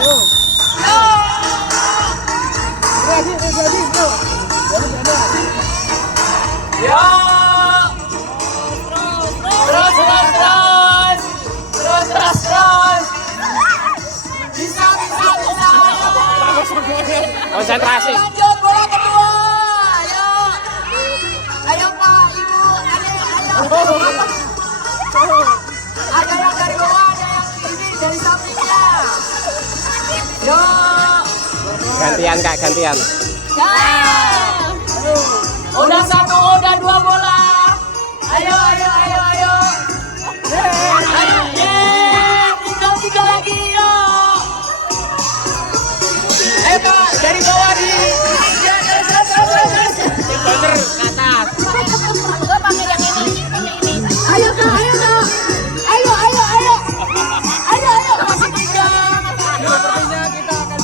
Yo. Terus. Bisa. Konsentrasi. Lanjut bola kedua. Ayo Pak, Ibu, ayo. Ada yang dari bawah, ada yang ini dari sampingnya. Yo. Gantian Kak, gantian. Udah satu, udah dua bola. Ayo. Ayo, tinggal tiga lagi, yo. Ayo Pak, dari bawah di. Ya, terus. Bener ke atas. Gue pakai yang ini. Ayo Kak. Ayo. Masih tiga. Sepertinya kita akan